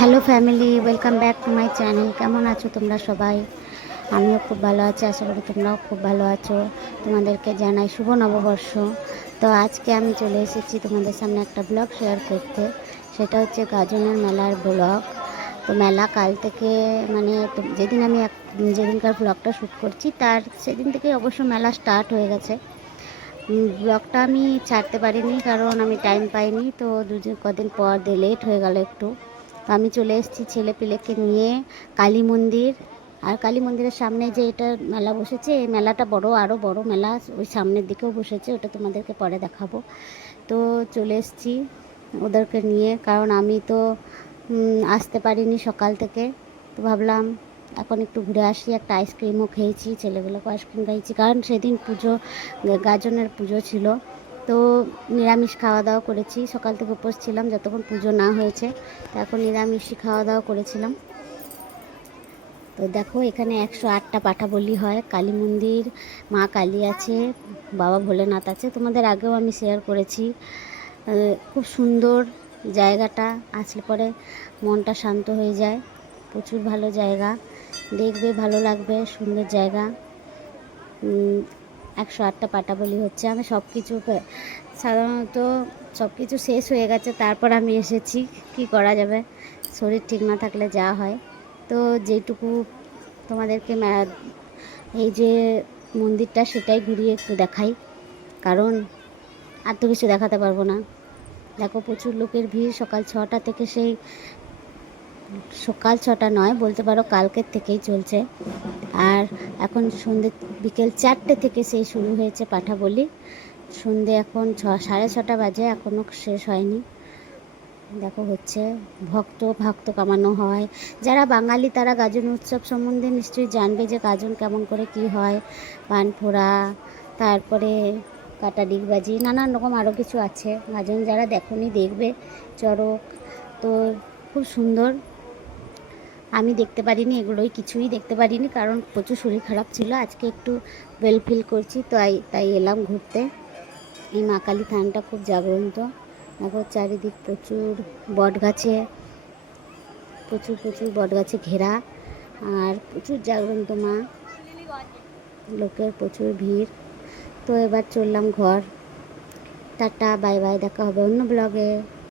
Hello family, welcome back to my channel. কেমন আছো তোমরা সবাই? আমিও খুব ভালো আছি, আশা করি তোমরাও খুব ভালো আছো। তোমাদেরকে জানাই শুভ নববর্ষ। তো আজকে আমি চলে এসেছি তোমাদের সামনে একটা ব্লগ শেয়ার করতে। সেটা হচ্ছে গাজনের মেলার ব্লগ। তো মেলা কাল থেকে, মানে যেদিন আমি যেদিনকার ব্লগটা শ্যুট করছি তার সেদিন থেকে অবশ্য মেলা স্টার্ট হয়ে গেছে। ব্লগটা আমি ছাড়তে পারিনি কারণ আমি টাইম পাইনি, তো কদিন পর লেট হয়ে গেল একটু। তো আমি চলে এসেছি ছেলে পেলেকে নিয়ে কালী মন্দির। আর কালী মন্দিরের সামনে যে এটা মেলা বসেছে, এই মেলাটা বড়, আরও বড় মেলা ওই সামনের দিকেও বসেছে, ওটা তোমাদেরকে পরে দেখাবো। তো চলে এসেছি ওদেরকে নিয়ে, কারণ আমি তো আসতে পারিনি সকাল থেকে। তো ভাবলাম এখন একটু ঘুরে আসি, একটা আইসক্রিমও খেয়েছি, ছেলেগুলোকে আইসক্রিম খাইয়েছি, কারণ সেদিন পুজো, গাজনের পুজো ছিল। তো নিরামিষ খাওয়া দাওয়া করেছি, সকাল থেকে উপোস ছিলাম যতক্ষণ পুজো না হয়েছে। তারপর নিরামিষই খাওয়া দাওয়া করেছিলাম। তো দেখো এখানে 108টা পাঠা বলি হয়। কালী মন্দির, মা কালী আছে, বাবা ভোলেনাথ আছে, তোমাদের আগেও আমি শেয়ার করেছি। খুব সুন্দর জায়গাটা, আসলে পরে মনটা শান্ত হয়ে যায়। প্রচুর ভালো জায়গা, দেখবে ভালো লাগবে, সুন্দর জায়গা। 108টা পাটা বলি হচ্ছে। আমি সব কিছু সাধারণত সব কিছু শেষ হয়ে গেছে, তারপর আমি এসেছি, কি করা যাবে, শরীর ঠিক না থাকলে যা হয়। তো যেটুকু তোমাদেরকে এই যে মন্দিরটা সেটাই ঘুরিয়ে একটু দেখাই, কারণ আর তো কিছু দেখাতে পারবো না। দেখো প্রচুর লোকের ভিড় সকাল 6টা থেকে, সেই সকাল 6টা নয় বলতে পারো কালকের থেকেই চলছে। আর এখন সন্ধ্যে বিকেল 4টে থেকে সেই শুরু হয়েছে পাঠা বলি। সন্ধ্যে এখন 6:30 বাজে, এখনও শেষ হয়নি। দেখো হচ্ছে, ভক্ত কামানো হয়। যারা বাঙালি তারা গাজন উৎসব সম্বন্ধে নিশ্চয়ই জানবে যে গাজন কেমন করে কি হয়। পান ফোড়া, তারপরে কাটা ডিগবাজি, নানান রকম আরও কিছু আছে। গাজন যারা দেখোনি দেখবে, চড়ক। তো খুব সুন্দর। আমি দেখতে পারিনি এগুলোই, কিছুই দেখতে পারিনি, কারণ প্রচুর শরীর খারাপ ছিল। আজকে একটু ওয়েল ফিল করছি, তাই এলাম ঘুরতে। এই মা কালী থানটা খুব জাগ্রন্ত। দেখো চারিদিক প্রচুর বট গাছে, প্রচুর বট গাছে ঘেরা, আর প্রচুর জাগ্রন্ত মা, লোকের প্রচুর ভিড়। তো এবার চললাম ঘর। টাটা, বাই বাই, দেখা হবে অন্য ব্লগে।